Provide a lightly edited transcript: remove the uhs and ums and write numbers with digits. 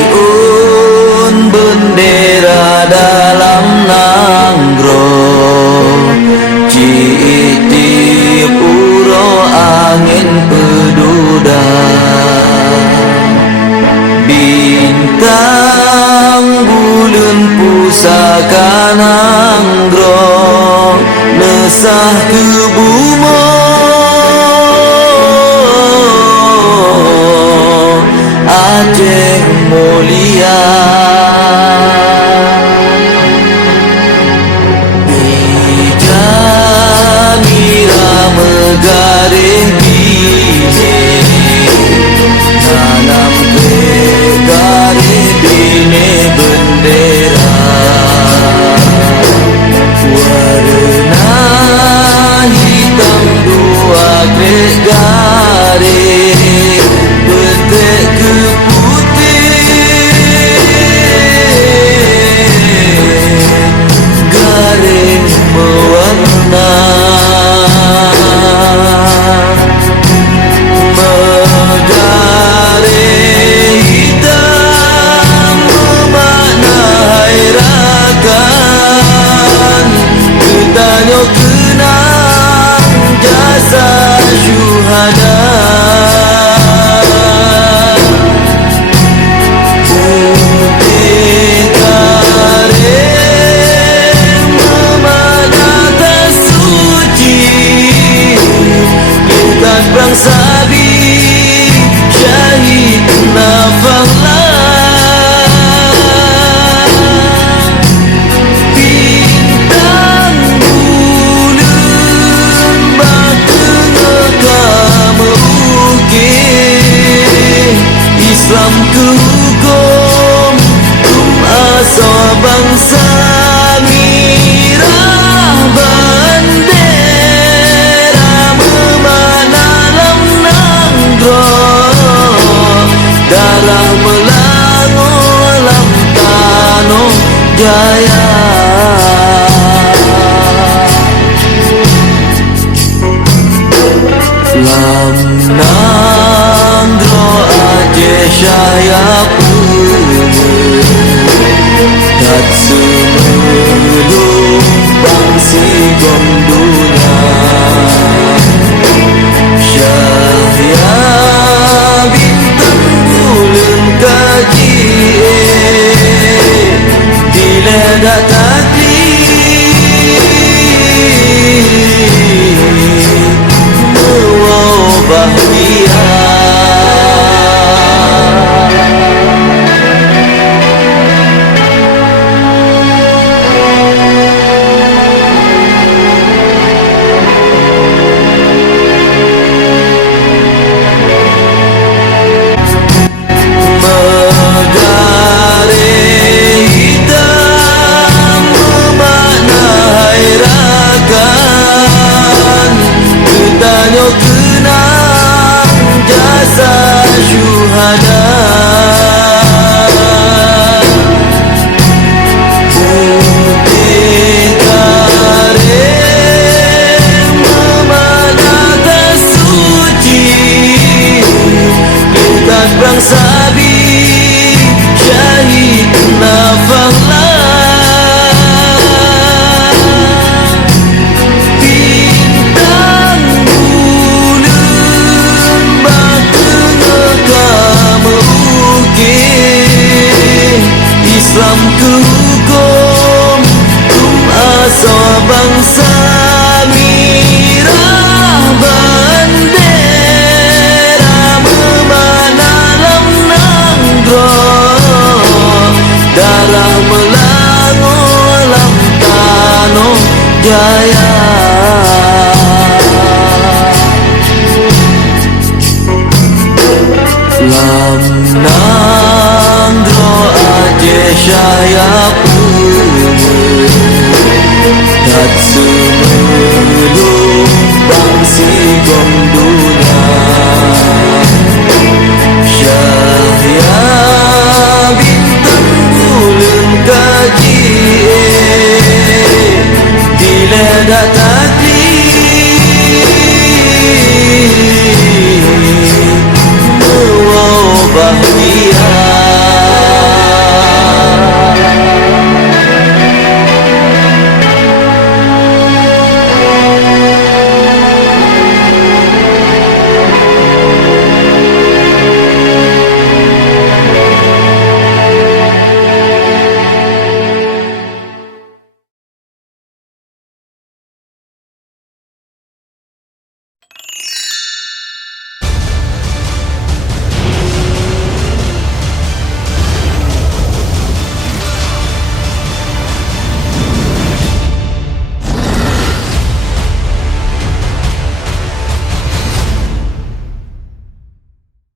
Siun bendera dalam nanggro, ciitip uro angin peduda, bintang bulan pusaka nanggro, nesah ke bumo Aceh mulia. Bijamira megaring bine, nanam ke garing bine bendera, warna hitam dua krek garing, petek ke garing mewarna, megaring hitam memakna hairakan, ketanyo kenang jasa syuhada. Perang sabi syahid nafallah, bintang bulan batu ngekam ukir, Islam ke hukum kum asa bangsa, mirah bendera memakna darah melangur lam tanah jaya. Lam nanggro Aceh Syaya punya, dat semelum bangsi gonduna, Syahya bintang bulan kaji, diledak takdir, mewabah dia. Kenang jasa syuhada, putih karim memakna tersuci, lihat perang sabi syahid nafallah, Islam ke hukum kum asa bangsa, mirah bendera memakna lam nanggro, darah melangur lam tanah jaya. Lam nanggro Aceh Syaya punya, gemelumbang si gondunya Syahya bintang bulan kaji Bila datang